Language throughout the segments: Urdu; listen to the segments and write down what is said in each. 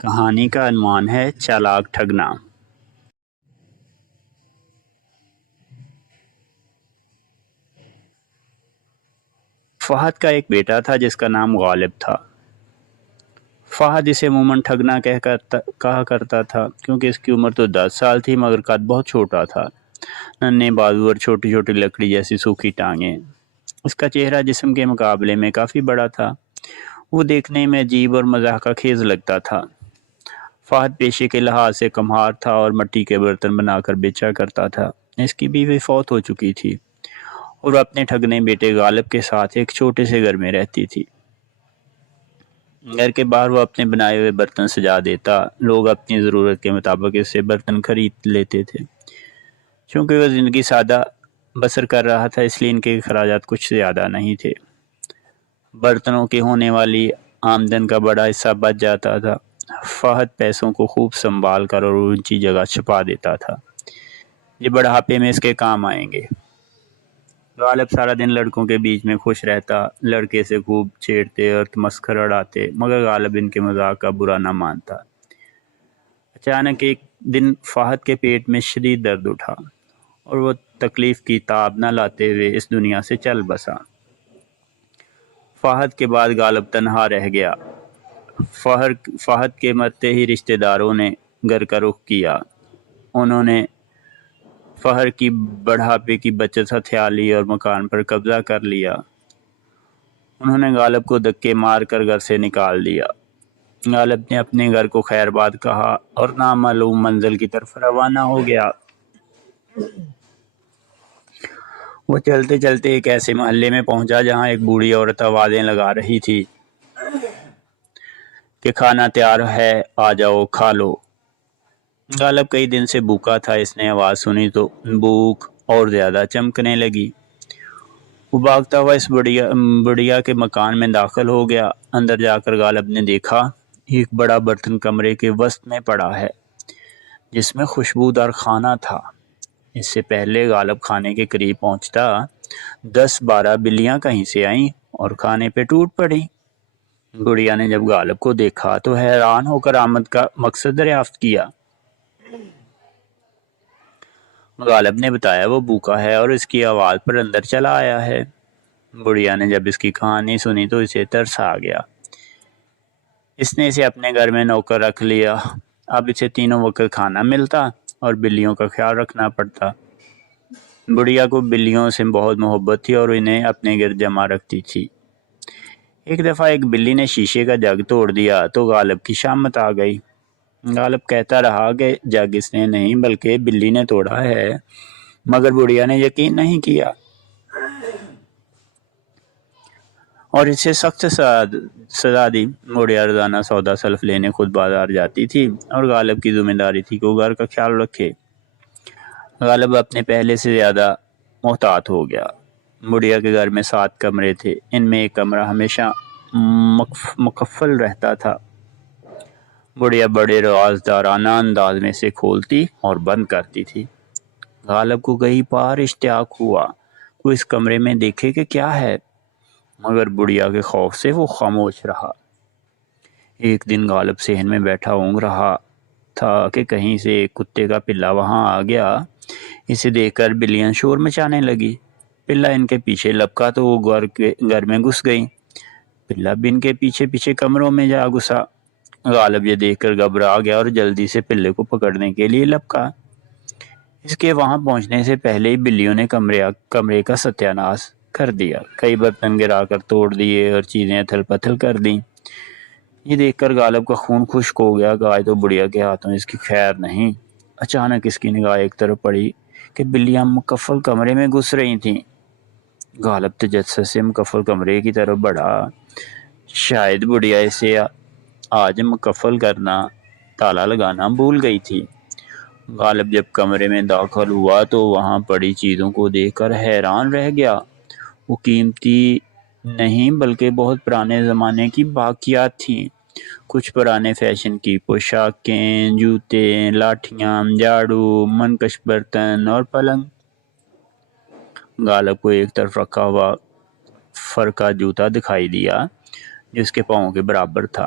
کہانی کا عنوان ہے چالاک ٹھگنا۔ فہد کا ایک بیٹا تھا جس کا نام غالب تھا۔ فہد اسے عموماً ٹھگنا کہا کرتا تھا کیونکہ اس کی عمر تو 10 سال تھی مگر قد بہت چھوٹا تھا، ننھے بازو اور چھوٹی چھوٹی لکڑی جیسی سوکھی ٹانگیں۔ اس کا چہرہ جسم کے مقابلے میں کافی بڑا تھا۔ وہ دیکھنے میں عجیب اور مضحکہ خیز لگتا تھا۔ فہد پیشے کے لحاظ سے کمہار تھا اور مٹی کے برتن بنا کر بیچا کرتا تھا۔ اس کی بیوی فوت ہو چکی تھی اور وہ اپنے ٹھگنے بیٹے غالب کے ساتھ ایک چھوٹے سے گھر میں رہتی تھی۔ گھر کے باہر وہ اپنے بنائے ہوئے برتن سجا دیتا۔ لوگ اپنی ضرورت کے مطابق اس سے برتن خرید لیتے تھے۔ چونکہ وہ زندگی سادہ بسر کر رہا تھا اس لیے ان کے اخراجات کچھ زیادہ نہیں تھے۔ برتنوں کی ہونے والی آمدن کا بڑا حصہ بچ جاتا تھا۔ فہد پیسوں کو خوب سنبھال کر اور اونچی جگہ چھپا دیتا تھا۔ یہ بڑھاپے میں اس کے کام آئیں گے۔ غالب سارا دن لڑکوں کے بیچ میں خوش رہتا، لڑکے سے خوب چھیڑتے اور تمسخر اڑاتے، مگر غالب ان کے مذاق کا برا نہ مانتا۔ اچانک ایک دن فہد کے پیٹ میں شدید درد اٹھا اور وہ تکلیف کی تاب نہ لاتے ہوئے اس دنیا سے چل بسا۔ فہد کے بعد غالب تنہا رہ گیا۔ فہد کے مرتے ہی رشتہ داروں نے گھر کا رخ کیا۔ انہوں نے فہد کی بڑھاپے کی بچت ہتھیا لی اور مکان پر قبضہ کر لیا۔ انہوں نے غالب کو دھکے مار کر گھر سے نکال دیا۔ غالب نے اپنے گھر کو خیر باد کہا اور نامعلوم منزل کی طرف روانہ ہو گیا۔ وہ چلتے چلتے ایک ایسے محلے میں پہنچا جہاں ایک بوڑھی عورت آوازیں لگا رہی تھی کہ کھانا تیار ہے، آ جاؤ کھا لو۔ غالب کئی دن سے بھوکا تھا، اس نے آواز سنی تو بھوک اور زیادہ چمکنے لگی۔ وہ بھاگتا ہوا اس بڑھیا کے مکان میں داخل ہو گیا۔ اندر جا کر غالب نے دیکھا ایک بڑا برتن کمرے کے وسط میں پڑا ہے جس میں خوشبودار کھانا تھا۔ اس سے پہلے غالب کھانے کے قریب پہنچتا 10-12 بلیاں کہیں سے آئیں اور کھانے پہ ٹوٹ پڑیں۔ بڑھیا نے جب غالب کو دیکھا تو حیران ہو کر آمد کا مقصد دریافت کیا۔ غالب نے بتایا وہ بھوکا ہے اور اس کی آواز پر اندر چلا آیا ہے۔ بڑھیا نے جب اس کی کہانی سنی تو اسے ترس آ گیا۔ اس نے اسے اپنے گھر میں نوکر رکھ لیا۔ اب اسے تینوں وقت کھانا ملتا اور بلیوں کا خیال رکھنا پڑتا۔ بڑھیا کو بلیوں سے بہت محبت تھی اور انہیں اپنے گرد جمع رکھتی تھی۔ ایک دفعہ ایک بلی نے شیشے کا جگ توڑ دیا تو غالب کی شامت آ گئی۔ غالب کہتا رہا کہ جگ اس نے نہیں بلکہ بلی نے توڑا ہے، مگر بڑھیا نے یقین نہیں کیا اور اسے سخت سزا دی۔ بڑھیا روزانہ سودا سلف لینے خود بازار جاتی تھی اور غالب کی ذمہ داری تھی کہ وہ گھر کا خیال رکھے۔ غالب اپنے پہلے سے زیادہ محتاط ہو گیا۔ بڑھیا کے گھر میں 7 کمرے تھے۔ ان میں ایک کمرہ ہمیشہ مقفل رہتا تھا۔ بڑھیا بڑے رازدارانہ انداز میں سے کھولتی اور بند کرتی تھی۔ غالب کو کئی بار اشتیاق ہوا وہ اس کمرے میں دیکھے کہ کیا ہے، مگر بڑھیا کے خوف سے وہ خاموش رہا۔ ایک دن غالب صحن میں بیٹھا اونگ رہا تھا کہ کہیں سے ایک کتے کا پلا وہاں آ گیا۔ اسے دیکھ کر بلیاں شور مچانے لگی۔ پلا ان کے پیچھے لپکا تو وہ گھر میں گھس گئی۔ پلا بھی ان کے پیچھے پیچھے کمروں میں جا گھسا۔ غالب یہ دیکھ کر گھبرا گیا اور جلدی سے پلے کو پکڑنے کے لیے لپکا۔ اس کے وہاں پہنچنے سے پہلے ہی بلیوں نے کمرے کا ستیہ ناش کر دیا۔ کئی برتن گرا کر توڑ دیے اور چیزیں اتھل پتھل کر دیں۔ یہ دیکھ کر غالب کا خون خشک ہو گیا کہ آج تو بڑھیا کے ہاتھوں اس کی خیر نہیں۔ اچانک اس کی نگاہ ایک طرف پڑی کہ بلیاں مقفل کمرے میں گھس رہی تھیں۔ غالب تجسس سے مقفل کمرے کی طرف بڑھا۔ شاید بڑھیا اسے آج مقفل کرنا، تالا لگانا بھول گئی تھی۔ غالب جب کمرے میں داخل ہوا تو وہاں پڑی چیزوں کو دیکھ کر حیران رہ گیا۔ وہ قیمتی نہیں بلکہ بہت پرانے زمانے کی باقیات تھیں۔ کچھ پرانے فیشن کی پوشاکیں، جوتے، لاٹھیاں، جھاڑو، منقش برتن اور پلنگ۔ غالب کو ایک طرف رکھا ہوا فر کا جوتا دکھائی دیا جو اس کے پاؤں کے برابر تھا۔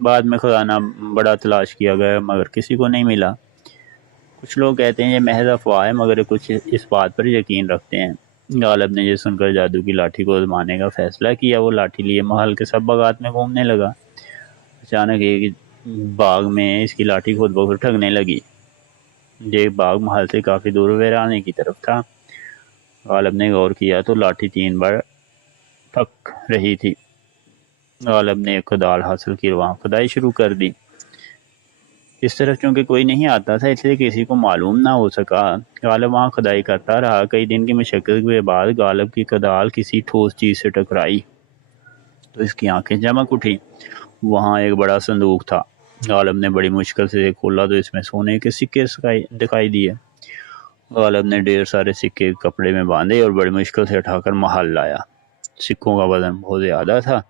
بعد میں خزانہ بڑا تلاش کیا گیا مگر کسی کو نہیں ملا۔ کچھ لوگ کہتے ہیں یہ محض افواہ ہے مگر کچھ اس بات پر یقین رکھتے ہیں۔ غالب نے یہ سن کر جادو کی لاٹھی کو آزمانے کا فیصلہ کیا۔ وہ لاٹھی لیے محل کے سب باغات میں گھومنے لگا۔ اچانک ایک باغ میں اس کی لاٹھی خود بخود ٹھگنے لگی۔ یہ باغ محل سے کافی دور ویرانے کی طرف تھا۔ غالب نے غور کیا تو لاٹھی 3 بار ٹھگ رہی تھی۔ غالب نے ایک کدال حاصل کی اور وہاں کھدائی شروع کر دی۔ اس طرف چونکہ کوئی نہیں آتا تھا اس لیے کسی کو معلوم نہ ہو سکا۔ غالب وہاں کھدائی کرتا رہا۔ کئی دن کی مشقت کے بعد غالب کی کدال کسی ٹھوس چیز سے ٹکرائی تو اس کی آنکھیں چمک اٹھی۔ وہاں ایک بڑا صندوق تھا۔ غالب نے بڑی مشکل سے کھولا تو اس میں سونے کے سکے دکھائی دیے۔ غالب نے ڈھیر سارے سکے کپڑے میں باندھے اور بڑی مشکل سے اٹھا کر محل لایا۔ سکوں کا وزن بہت زیادہ تھا۔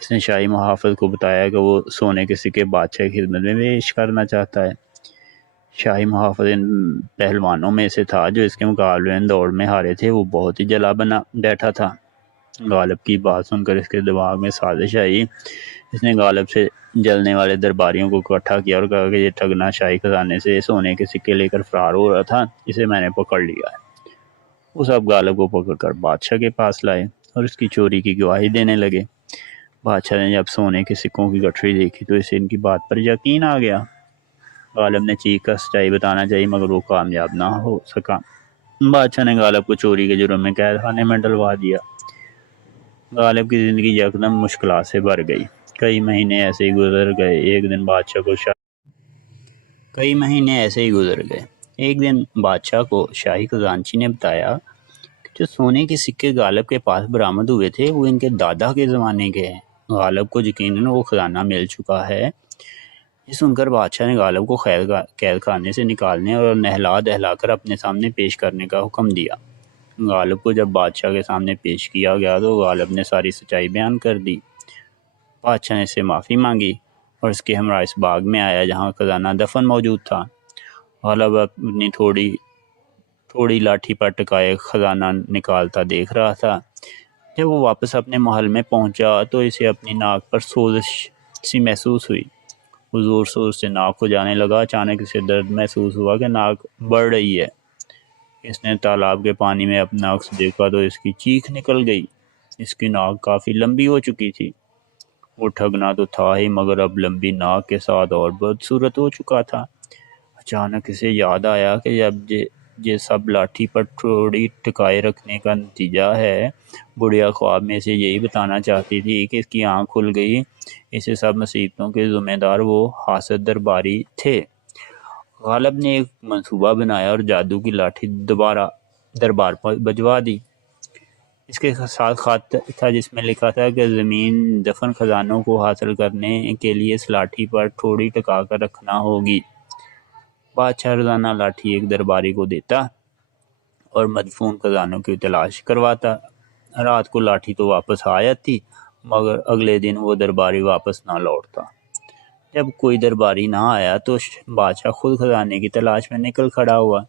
اس نے شاہی محافظ کو بتایا کہ وہ سونے کے سکے بادشاہ کی خدمت میں پیش کرنا چاہتا ہے۔ شاہی محافظ ان پہلوانوں میں سے تھا جو اس کے مقابلے میں دوڑ میں ہارے تھے۔ وہ بہت ہی جلا بنا بیٹھا تھا۔ غالب کی بات سن کر اس کے دماغ میں سازش آئی۔ اس نے غالب سے جلنے والے درباریوں کو اکٹھا کیا اور کہا کہ یہ ٹھگنا شاہی خزانے سے سونے کے سکے لے کر فرار ہو رہا تھا، اسے میں نے پکڑ لیا ہے۔ وہ سب غالب کو پکڑ کر بادشاہ کے پاس لائے اور اس کی چوری کی گواہی دینے لگے۔ بادشاہ نے جب سونے کے سکوں کی گٹھڑی دیکھی تو اسے ان کی بات پر یقین آ گیا۔ غالب نے چیخ کر سچائی بتانا چاہی مگر وہ کامیاب نہ ہو سکا۔ بادشاہ نے غالب کو چوری کے جرم میں قید خانے میں ڈلوا دیا۔ غالب کی زندگی یکدم مشکلات سے بھر گئی۔ کئی مہینے ایسے ہی گزر گئے۔ ایک دن بادشاہ کو شاہی خزانچی نے بتایا کہ جو سونے کے سکے غالب کے پاس برآمد ہوئے تھے وہ ان کے دادا کے زمانے کے ہیں۔ غالب کو یقیناً وہ خزانہ مل چکا ہے۔ یہ سن کر بادشاہ نے غالب کو قید خانے سے نکالنے اور نہلا دہلا کر اپنے سامنے پیش کرنے کا حکم دیا۔ غالب کو جب بادشاہ کے سامنے پیش کیا گیا تو غالب نے ساری سچائی بیان کر دی۔ بادشاہ نے اس سے معافی مانگی اور اس کے ہمراہ اس باغ میں آیا جہاں خزانہ دفن موجود تھا۔ غالب اپنی تھوڑی لاٹھی پر ٹکائے خزانہ نکالتا دیکھ رہا تھا۔ جب وہ واپس اپنے محل میں پہنچا تو اسے اپنی ناک پر سوزش سی محسوس ہوئی۔ وہ زور شور سے ناک کو جانے لگا۔ اچانک اسے درد محسوس ہوا کہ ناک بڑھ رہی ہے۔ اس نے تالاب کے پانی میں اپنا عکس دیکھا تو اس کی چیخ نکل گئی۔ اس کی ناک کافی لمبی ہو چکی تھی۔ وہ ٹھگنا تو تھا ہی مگر اب لمبی ناک کے ساتھ اور بدصورت ہو چکا تھا۔ اچانک اسے یاد آیا کہ جب یہ سب لاٹھی پر تھوڑی ٹکائے رکھنے کا نتیجہ ہے۔ بڑھیا خواب میں اسے یہی بتانا چاہتی تھی کہ اس کی آنکھ کھل گئی۔ اسے سب مصیبتوں کے ذمہ دار وہ حاسد درباری تھے۔ غالب نے ایک منصوبہ بنایا اور جادو کی لاٹھی دوبارہ دربار پر بھجوا دی۔ اس کے ساتھ خط تھا جس میں لکھا تھا کہ زمین دفن خزانوں کو حاصل کرنے کے لیے اس لاٹھی پر تھوڑی ٹکا کر رکھنا ہوگی۔ بادشاہ روزانہ لاٹھی ایک درباری کو دیتا اور مدفون خزانوں کی تلاش کرواتا۔ رات کو لاٹھی تو واپس آ جاتی مگر اگلے دن وہ درباری واپس نہ لوٹتا۔ جب کوئی درباری نہ آیا تو بادشاہ خود خزانے کی تلاش میں نکل کھڑا ہوا۔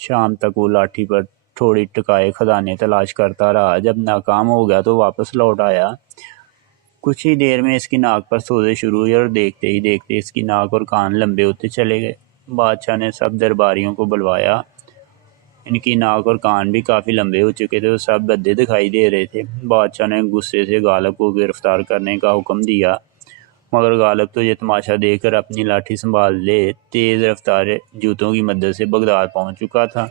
شام تک وہ لاٹھی پر تھوڑی ٹکائے خزانے تلاش کرتا رہا۔ جب ناکام ہو گیا تو واپس لوٹ آیا۔ کچھ ہی دیر میں اس کی ناک پر سوزش شروع ہوئی اور دیکھتے ہی دیکھتے اس کی ناک اور کان لمبے ہوتے چلے گئے۔ بادشاہ نے سب درباریوں کو بلوایا۔ ان کی ناک اور کان بھی کافی لمبے ہو چکے تھے اور سب بدے دکھائی دے رہے تھے۔ بادشاہ نے غصے سے غالب کو گرفتار کرنے کا حکم دیا مگر غالب تو یہ تماشا دیکھ کر اپنی لاٹھی سنبھال لے تیز رفتار جوتوں کی مدد سے بغداد پہنچ چکا تھا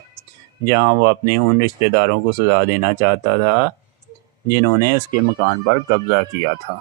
جہاں وہ اپنے ان رشتہ داروں کو سزا دینا چاہتا تھا جنہوں نے اس کے مکان پر قبضہ کیا تھا۔